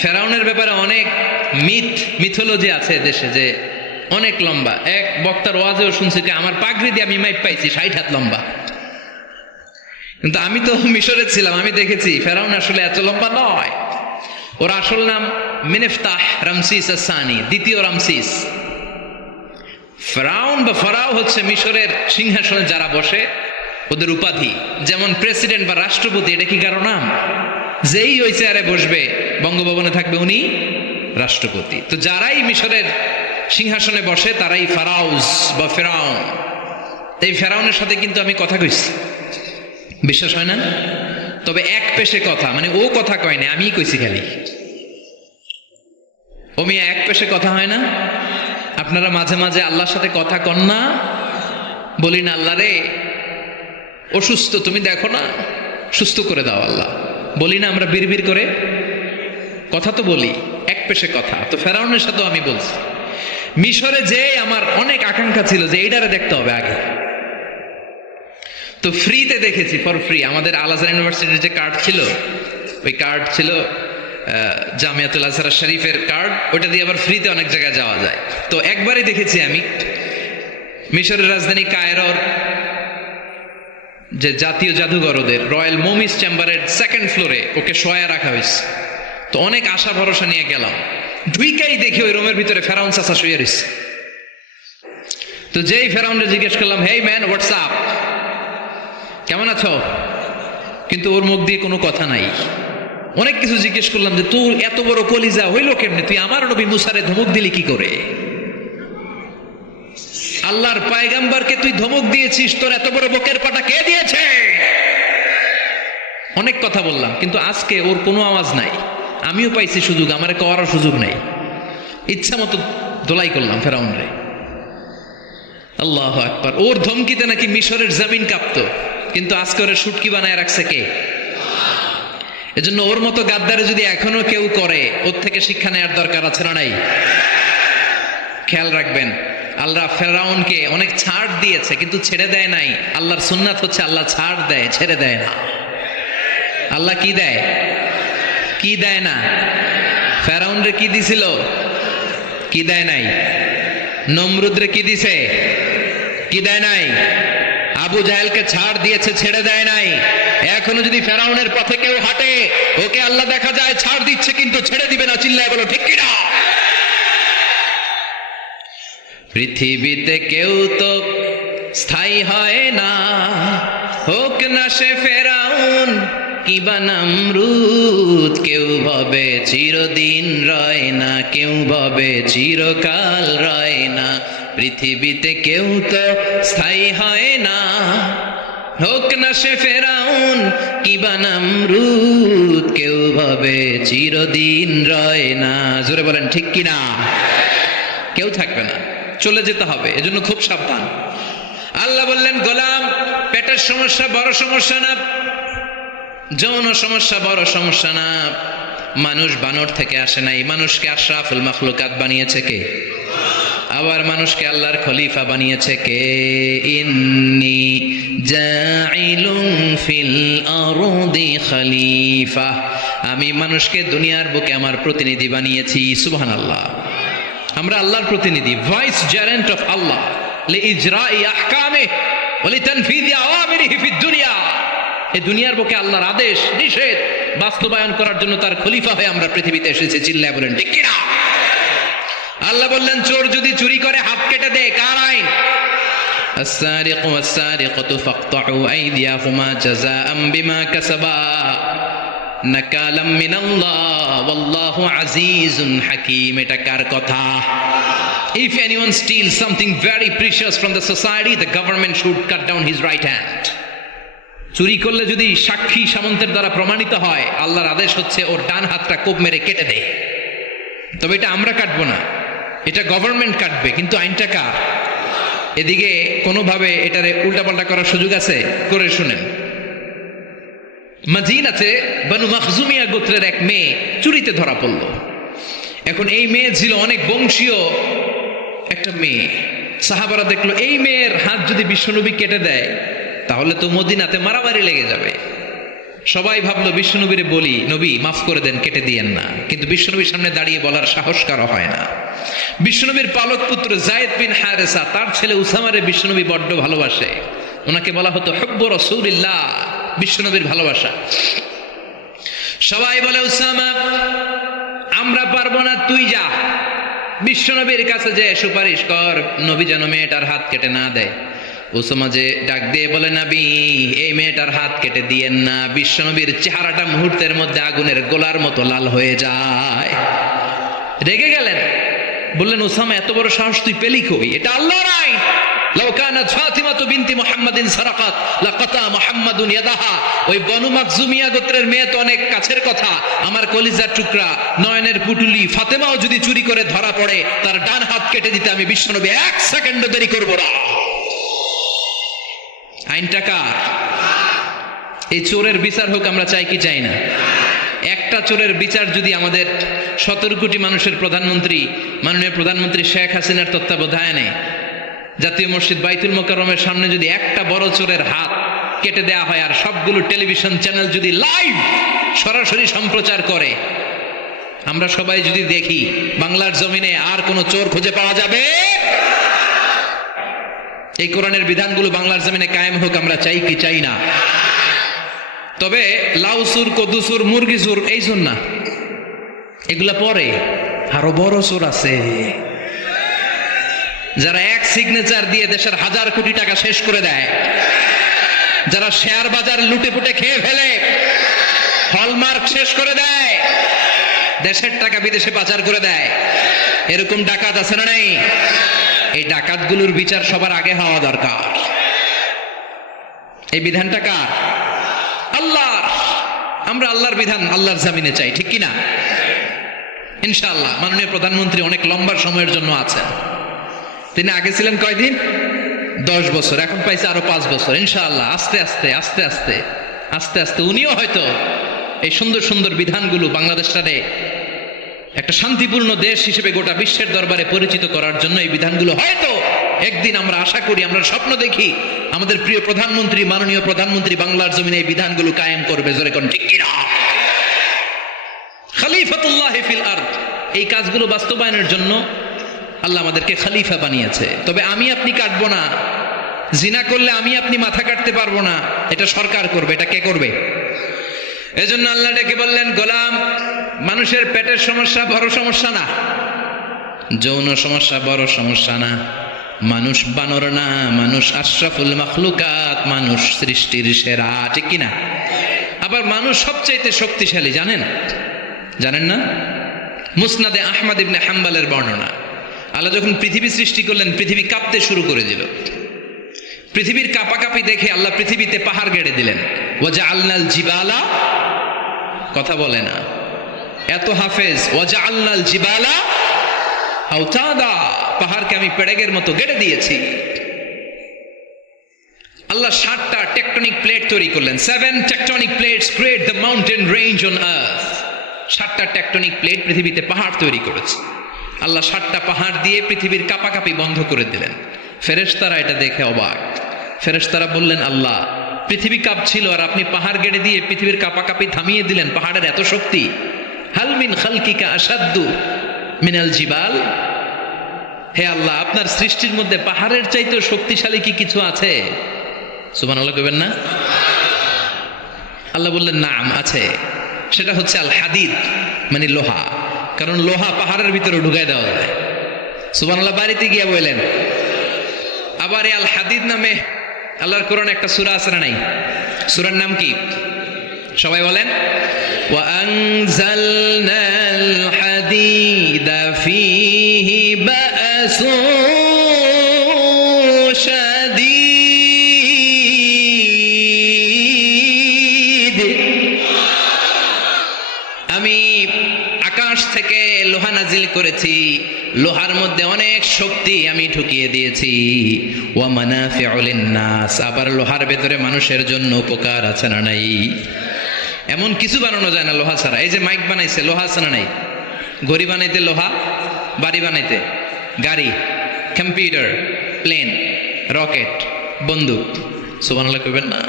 ফেরাউনের ব্যাপারে অনেক মিথোলজি আছে দেশে, যে অনেক লম্বা। এক বক্তার ওয়াজেও শুনছি যে আমার পাগড়ি দিয়ে আমি মাইপ পাইছি 60 হাত লম্বা। কিন্তু আমি তো মিশরে ছিলাম, আমি দেখেছি ফেরাউন আসলে এত লম্বা নয়। ওর আসল নাম মিনেফতাহ রামসিস আসানি, দ্বিতীয় রামসিস। ফেরাউন বা ফারাও হচ্ছে মিশরের সিংহাসনে যারা বসে ওদের উপাধি। যেমন প্রেসিডেন্ট বা রাষ্ট্রপতি, এটা কি কারো নাম? যেই ওই চেয়ারে বসবে, বঙ্গভবনে থাকবে, উনি রাষ্ট্রপতি। তো যারাই মিশরের সিংহাসনে বসে তারাই ফারাউস বা ফেরাউন। এই ফেরাউনের সাথে কিন্তু আমি কথা কইছি, বিশ্বাস হয় না? তবে এক পেশে কথা, মানে ও কথা কয় না, আমিই কইছি খালি। ও মিয়া এক পেশে কথা হয় না? আপনারা মাঝে মাঝে আল্লাহর সাথে কথা কন না? বলি না আল্লাহ রে অসুস্থ, তুমি দেখো না, সুস্থ করে দাও আল্লাহ। বলি না আমরা বিড়বিড় করে? কথা তো বলি, এক পেশে কথা। তো ফেরাউনের সাথেও আমি বলছি। মিশরে যে আমার অনেক আকাঙ্ক্ষা ছিল যে এইটারে দেখতে হবে আগে, তো ফ্রিতে দেখেছি, ফর ফ্রি। আমাদের আল আজহার ইউনিভার্সিটির যে কার্ড ছিল, ওই কার্ড ছিল জামিয়াতুল আজহার শরীফের কার্ড, ওটা দিয়ে আবার ফ্রিতে অনেক জায়গায় যাওয়া যায়। তো একবারই দেখেছি আমি মিশরের রাজধানী কায়রোর যে জাতীয় জাদুঘর, ওদের রয়্যাল মোমিস চেম্বারের 2nd ফ্লোরে ওকে শোয়া রাখা হয়েছে। তো অনেক আশা ভরসা নিয়ে গেলাম, ঢুইকাই দেখি ওই রুমের ভিতরে ফেরাউন চাচা শুয়ে রয়েছে। তো যেই ফেরাউনরে জিজ্ঞেস করলাম, হেই ম্যান, হোয়াটস আপ, কেমন আছো? কিন্তু ওর মুখ দিয়ে কোনো কথা নাই। অনেক কিছু জিজ্ঞেস করলাম যে তোর এত বড় কলিজা হইলো কেমনে, তুই আমার নবী মুসারে ধমক দিলি কি করে? আল্লাহর পয়গম্বরকে তুই ধমক দিয়েছিস, তোর এত বড় বুকের পাটা কে দিয়েছে? অনেক কথা বললাম, কিন্তু আজকে ওর কোনো আওয়াজ নাই। আমিও পাইছি সুযোগ, আমারে কওয়ারও সুযোগ নাই। ইচ্ছা মতো দোলাই করলাম ফেরাউন রে। আল্লাহু আকবার। ওর ধমকিতে নাকি মিশরের জমিন কাঁপতো, কিন্তু আজকে ওরা শুটকি বানায় রাখছে কে? এজন্য ওর মতো গাদ্দারে যদি এখনো কেউ করে, ওর থেকে শিক্ষা নেওয়ার দরকার আছে না নাই? খেয়াল রাখবেন, আল্লাহ ফেরাউনকে অনেক ছাড় দিয়েছে, কিন্তু ছেড়ে দেয় নাই। আল্লাহর সুন্নাত হচ্ছে আল্লাহ ছাড় দেয়, ছেড়ে দেয় না। আল্লাহ কি দেয়, কি দেয় না? ফেরাউনরে কি দিছিল? কি দেয় নাই? নমরুদরে কি দিছে? কি দেয় নাই? আবু জাহেলকে ছাড় দিয়েছে, ছেড়ে দেয় নাই। এখনো যদি ফেরাউনের পথে কেউ হাঁটে, ওকে আল্লাহ দেখা যায় ছাড় দিচ্ছে, কিন্তু ছেড়ে দিবে না। চিল্লায় বলো ঠিক কিনা? পৃথিবীতে কেউ তো স্থায়ী হয় না, হোক না সে ফেরাউন কিবা নমরুদ। কেউ ভাবে চিরদিন রয় না, কেউ ভাবে চিরকাল রয় না। পৃথিবীতে কেউ তো স্থায়ী হয় না, হোক না সে ফেরাউন কিবা নমরুদ। কেউ ভাবে চিরদিন রয় না। জোরে বলেন ঠিক কিনা? কেউ থাকবে না, চলে যেতে হবে। এজন্য খুব সাবধান। আল্লাহ বললেন, গোলাম, পেটের সমস্যা বড় সমস্যা না, যৌন সমস্যা বড় সমস্যা না। মানুষ বানর থেকে আসে নাই, মানুষকে আশরাফুল মাখলুকাত বানিয়েছে কে? আবার মানুষকে আল্লাহর খলিফা বানিয়েছে কে? ইন্নী জাইলুন ফিল আরদি খলিফা। আমি মানুষকে দুনিয়ার বুকে আমার প্রতিনিধি বানিয়েছি। সুবহানাল্লাহ। আমরা আল্লাহর প্রতিনিধি, ভাইস জেরেন্ট অফ আল্লাহ, লিইজরাই আহকামিহি ওয়া লিতানফিযি আওয়ামিরিহি ফিদ দুনিয়া। এই দুনিয়ার বুকে আল্লাহর আদেশ নিষেধ বাস্তবায়ন করার জন্য তার খলিফা হয়ে আমরা পৃথিবীতে এসেছি। চিল্লায় বলেন ঠিক কিনা? আল্লাহ বললেন, চোর যদি চুরি করে হাত কেটে দে। কার আইন? আস-সারিকু ওয়াস-সারিকাতু ফাকতাউ আইদিয়াহুমা জাযাআম বিমা কাসাবা নাকালাম মিনাল্লাহ ওয়াল্লাহু আজিজুন হাকীম। এটা কার কথা? If anyone steals something very precious from the society, the government should cut down his right hand. চুরি করলে যদি সাক্ষী সামন্তের দ্বারা প্রমাণিত হয়, আল্লাহর আদেশ হচ্ছে ওর ডান হাতটা কোপ মেরে কেটে দেয়। তবে এটা আমরা কাটবো না, এটা গভর্নমেন্ট কাটবে। কিন্তু আইনটা কার? এদিকে কোনোভাবে এটারে উল্টাপাল্টা করার সুযোগ আছে? করে শুনেন। মাদিনাতে বানু মাখজুমিয়া গোত্রের এক মেয়ে চুরিতে ধরা পড়ল। এখন এই মেয়ে ছিল অনেক বংশীয় একটা মেয়ে। সাহাবারা দেখলো এই মেয়ের হাত যদি বিশ্বনবী কেটে দেয়, তাহলে তো মদিনাতে মারামারি লেগে যাবে। সবাই ভাবলো বিশ্বনবীরে বলি, নবী মাফ করে দেন, কেটে দিয়েন না, কিন্তু বিশ্বনবীর সামনে দাঁড়িয়ে বলার সাহস কারো হয় না। বিশ্বনবীর পালক পুত্র যায়েদ বিন হারেসা, তার ছেলে উসামারে বিশ্বনবী বড্ড ভালোবাসে। ওনাকে বলা হতো হুব্বু রাসূলিল্লাহ, বিশ্বনবীর ভালোবাসা। সবাই বলে উসামা আমরা পারবো না, তুই যা বিশ্বনবীর কাছে যে সুপারিশ কর, নবী যেন মেয়েটার হাত কেটে না দেয়। উসামা যে ডাক দিয়ে বলে, নবী এই মেয়েটার হাত কেটে দিয়েন না। বিশ্বনবীর চেহারাটা মুহূর্তের মধ্যে আগুনের গোলার মতো লাল হয়ে যায়। রেগে গেলেন, বললেন উসামা এত বড় সাহস তুই পেলি কই? এটা আল্লাহর আইন। লাউ কানাত ফাতিমাতু বিনতি মুহাম্মাদিন সারাকাত লাকাতা মুহাম্মাদুন ইয়াদাহা। ওই বনু মাখজুমিয়া গোত্রের মেয়ে তো অনেক কাছের কথা, আমার কলিজার টুকরা নয়নের পুটুলি ফাতেমাও যদি চুরি করে ধরা পড়ে, তার ডান হাত কেটে দিতে আমি বিশ্বনবী এক সেকেন্ডও দেরি করব না। আইনটা কার? এই চোরের বিচার হোক আমরা চাই কি চাই না? একটা চোরের বিচার যদি আমাদের 17 কোটি মানুষের প্রধানমন্ত্রী মাননীয় প্রধানমন্ত্রী শেখ হাসিনার তত্ত্বাবধানে জাতীয় মসজিদ বাইতুল মোকাররমের সামনে যদি একটা বড় চোরের হাত কেটে দেয়া হয়, আর সবগুলো টেলিভিশন চ্যানেল যদি লাইভ সরাসরি সম্প্রচার করে, আমরা সবাই যদি দেখি, বাংলার জমিনে আর কোনো চোর খুঁজে পাওয়া যাবে? এই কোরআনের বিধানগুলো বাংলার জমিনে কায়েম হোক আমরা চাই কি চাই না? তবে লাউ সুর, কদু সুর, মুরগি সুর এই সুর না, এগুলা পরে আরো বড় সুর আছে, যারা এক সিগনেচার দিয়ে দেশের হাজার কোটি টাকা শেষ করে দেয়, যারা শেয়ার বাজার লুটে পুটে খেয়ে ফেলে, হলমার্ক শেষ করে দেয়, দেশের টাকা বিদেশে পাচার করে দেয়, এরকম ডাকাত আছে না নাই? এই ডাকাতগুলোর বিচার সবার আগে হওয়া দরকার। এই বিধানটা কার? আল্লাহর। আমরা আল্লাহর বিধান আল্লাহর জামিনে চাই, ঠিক কিনা? ইনশাআল্লাহ মাননীয় প্রধানমন্ত্রী অনেক লম্বা সময়ের জন্য আছেন। তিনি আগে ছিলেন কয়দিন? 10 বছর, এখন পাইছে আরো 5 বছর। ইনশাআল্লাহ আস্তে আস্তে আস্তে আস্তে আস্তে আস্তে উনিও হয়তো এই সুন্দর সুন্দর বিধানগুলো বাংলাদেশটারে একটা শান্তিপূর্ণ দেশ হিসেবে গোটা বিশ্বের দরবারে পরিচিত করার জন্য এই বিধানগুলো হয়তো একদিন আমরা আশা করি, আমরা স্বপ্ন দেখি, আমাদের প্রিয় প্রধানমন্ত্রী মাননীয় প্রধানমন্ত্রী বাংলার জমিনে এই বিধানগুলো কায়েম করবে। জোরে কোন ঠিক কিনা? খলিফাতুল্লাহ ফিল আরদ, এই কাজগুলো বাস্তবায়নের জন্য আল্লাহ আমাদেরকে খলিফা বানিয়েছে। তবে আমি আপনি কাটবো না, জিনা করলে আমি আপনি মাথা কাটতে পারবো না, এটা সরকার করবে। এটা কে করবে? এজন্য আল্লাহ ডেকে বললেন, গোলাম মানুষের পেটের সমস্যা বড় সমস্যা না, যৌন সমস্যা বড় সমস্যা না, মানুষ বানর না, মানুষ আশরাফুল মাখলুকাত, মানুষ সৃষ্টির সেরা, ঠিক কিনা? আবার মানুষ সবচাইতে শক্তিশালী, জানেন? জানেন না? মুসনাদে আহমদ ইবনে হাম্বলের বর্ণনা, আল্লাহ যখন পৃথিবী সৃষ্টি করলেন, পৃথিবী কাঁপতে শুরু করে দিল। পৃথিবীর কাঁপাকাঁপি দেখে আল্লাহ পৃথিবীতে পাহাড় গেড়ে দিলেন। ওয়াজআলনাল জিবালা, কথা বলে না এত হাফেজ, ওয়াজআলনাল জিবালা আওতাদা, পাহাড়কে আমি পেড়েগের মতো গেড়ে দিয়েছি। আল্লাহ 7টা টেকটনিক প্লেট তৈরি করলেন। 7 tectonic plates create the mountain range on earth. 7টা টেকটনিক প্লেট পৃথিবীতে পাহাড় তৈরি করেছে। আল্লাহ 7টা পাহাড় দিয়ে পৃথিবীর কাঁপাকাঁপি বন্ধ করে দিলেন। ফেরেশতারা এটা দেখে অবাক। ফেরেশতারা বললেন, আল্লাহ পৃথিবী কাঁপছিল আর আপনি পাহাড় গেড়ে দিয়ে পৃথিবীর কাঁপাকাঁপি থামিয়ে দিলেন, পাহাড়ের এত শক্তি। হাল মিন খালকিকা আসাদ্দু মিনাল জিবাল, হে আল্লাহ আপনার সৃষ্টির মধ্যে পাহাড়ের চাইতেও শক্তিশালী কি কিছু আছে? সুবহানাল্লাহ কইবেন না? আল্লাহ বললেন, নাম আছে, সেটা হচ্ছে আল হাদিদ, মানে লোহা। কারণ লোহা পাহাড়ের ভিতরে ঢুকাই দেওয়া যায়। সুবহানাল্লাহ বাড়িতে গিয়ে বললেন। আবার এই আল হাদিদ নামে আল্লাহর কোরআনে একটা সূরা আছে না নাই? সূরার নাম কি? সবাই বলেন। ওয়া আনজালনাল হাদিদা ফীহি বা'সুন শাদীদ। আমি আকাশ থেকে লোহা নাজিল করেছি, লোহার মধ্যে অনেক শক্তি আমি ঢুকিয়ে দিয়েছি। ওয়া মানাফিউ লিন-নাস, আবার লোহার ভেতরে মানুষের জন্য উপকার আছে না নাই? এমন কিছু বানানো যায় না লোহা ছাড়া। এই যে মাইক বানাইছে, লোহা আছে না নাই? ঘড়ি বানাইতে লোহা, বাড়ি বানাইতে, গাড়ি, কম্পিউটার, প্লেন, রকেট, বন্দুক। সুবহানাল্লাহ কইবেন না?